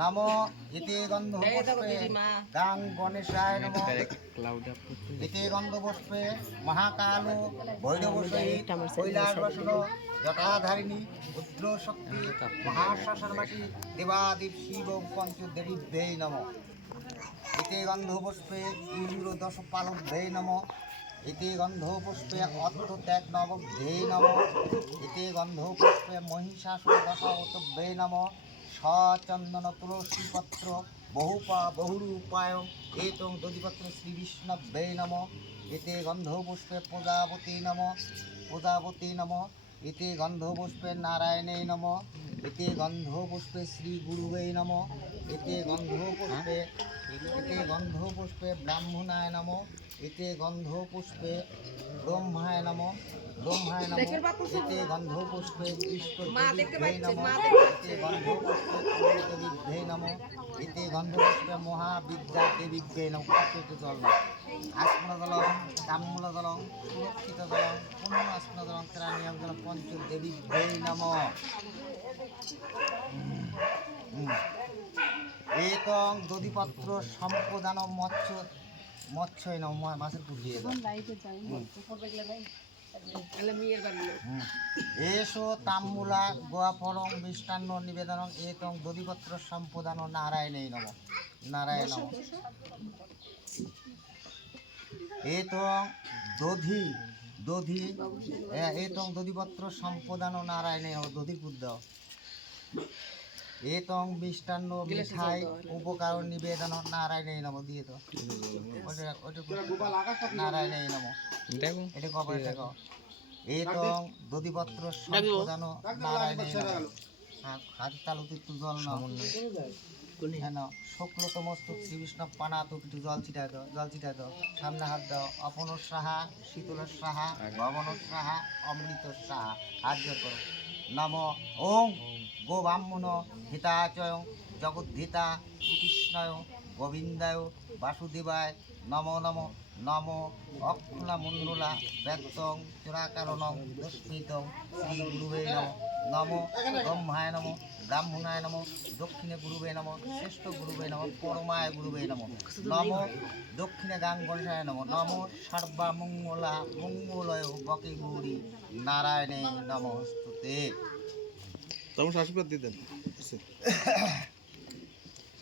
নম ইতি গন্ধ গাং গণেশায় নম। ইতি গন্ধ পুষ্পে মহাকাল ভৈরব সহিত কৈলাস বসন জটাধারিণী রুদ্র শক্তি মহাশ্বাসনবাসী দেবাদিব শিব পঞ্চদেবী দেই নম। ইতি গন্ধ পুষ্পে ইন্দ্র দশ পালভ্যে নম। ইতি গন্ধ পুষ্পে অর্থ ত্যাগ নবভ্যে নম। ইতি গন্ধ পুষ্পে মহিষাসুর দশাবতভ্যে নম। সচন্দন তুলসীপত্র বহুপা বহুরূপায় এতং দধিপত্র শ্রী বিষ্ণবে নম। এতে গন্ধ পুষ্পে প্রজাপতি নম। প্রজাপতি নম। এতে গন্ধ পুষ্পে নারায়ণে নম এতে গন্ধ পুষ্পে শ্রী গুরুবে নম এতে গন্ধ পুষ্পে এতে গন্ধ পুষ্পে ব্রাহ্মণায় নম এতে গন্ধ পুষ্পে ব্রহ্মায় নম ব্রহ্মায় নম এতে গন্ধ পুষ্পে ইষ্টদেবীভ্যে নম এতে গন্ধ পুষ্পে কুলদেবীভ্যে নম এতে গন্ধ মহাবিদ্যা দেবীভ্যে নম কত জল না আসমূলদলং তাম্মূলদলং সুরক্ষিতদলং পূর্ণ ত্রাণীয়ং জল পঞ্চদেবীভ্যে নম এতং দধিপত্র সম্পদান মৎস্য মৎস্যই নম মাছের পুড়িয়ে এসো তাম্মূলা গোয়াপরং মিষ্টান্ন, নিবেদনং এতং দধিপত্র সম্পদান নারায়ণেই নম নারায়ণ এতং দধি দধি এ- এতং দধিপত্র সম্পদান নারায়ণে নম দধি পুদ এতং মিষ্টান্ন মিঠাই উপকার নিবেদন নারায়ণেই নম দিয়ে দাও ওটা ওটা নারায়ণেই নম। এটা কবে দেখো। এতং দধিপত্র সম্পদান নারায়ণেই নম। হাত তালুতে একটু জল নাও কেন শুক্লত মস্তক শ্রীকৃষ্ণ পানা তো একটু জল ছিটায় দাও জল ছিটায় দাও। সামনে হাত দাও। অপন সাহা শীতল সাহা ভবন সাহা অমৃত সাহা। হাত জোর করো। নম ওং গো ব্রাহ্মণ হিতাচয় জগদ্ধিতা শ্রীকৃষ্ণয় গোবিন্দায় বাসুদেবায় নম নম। নম অক্ষুলা মণ্ডলা ব্যক্তং চোরাকারণং দুষ্কৃতং শ্রী গুরুবে নম। নম ব্রহ্মায় নম ব্রাহ্মণায় নম দক্ষিণে গুরুবে নম শ্রেষ্ঠ গুরুবে নম পরমায় গুরুবে নম। নম দক্ষিণে গাং গণেশায় নম। নম সর্বামঙ্গলা মঙ্গলয় বকে গৌরী নারায়ণে নমস্তুতে। তখন আশীর্বাদ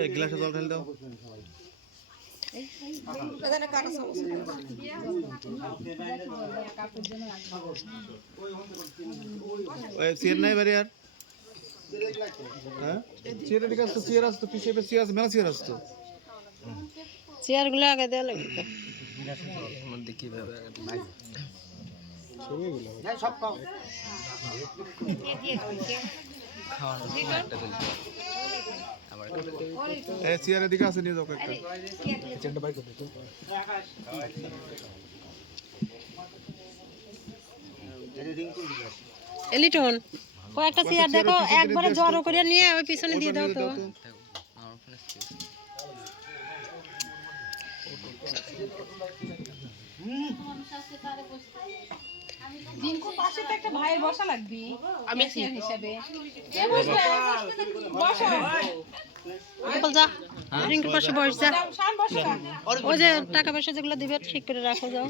এই গ্লাসে জল ঢেলে দাও। ওই চেয়ার নাই বাড়ি আর? হ্যাঁ? চেয়ার ঠিক আছে চেয়ার আসতো পিছিয়ে চেয়ার আছে মেলা চেয়ার আসতো। চেয়ারগুলো আগে দেওয়া লাগবে। হ্যাঁ সব খাও এই চেয়ারের দিকে আছে নিয়ে যাও একটা এলিটন কয়েকটা চেয়ার দেখো একবারে জড়ো করে নিয়ে ওই পিছনে দিয়ে দাও তো। জিনকুর পাশে তো একটা ভাইয়ের বসা লাগবে। আমি হিসাবে। কে বসবে? বসো। গোপাল যা। রিঙ্কুর পাশে বস যা। শান ওই যে টাকা পয়সা যেগুলো দিবে ঠিক করে রাখো যাও।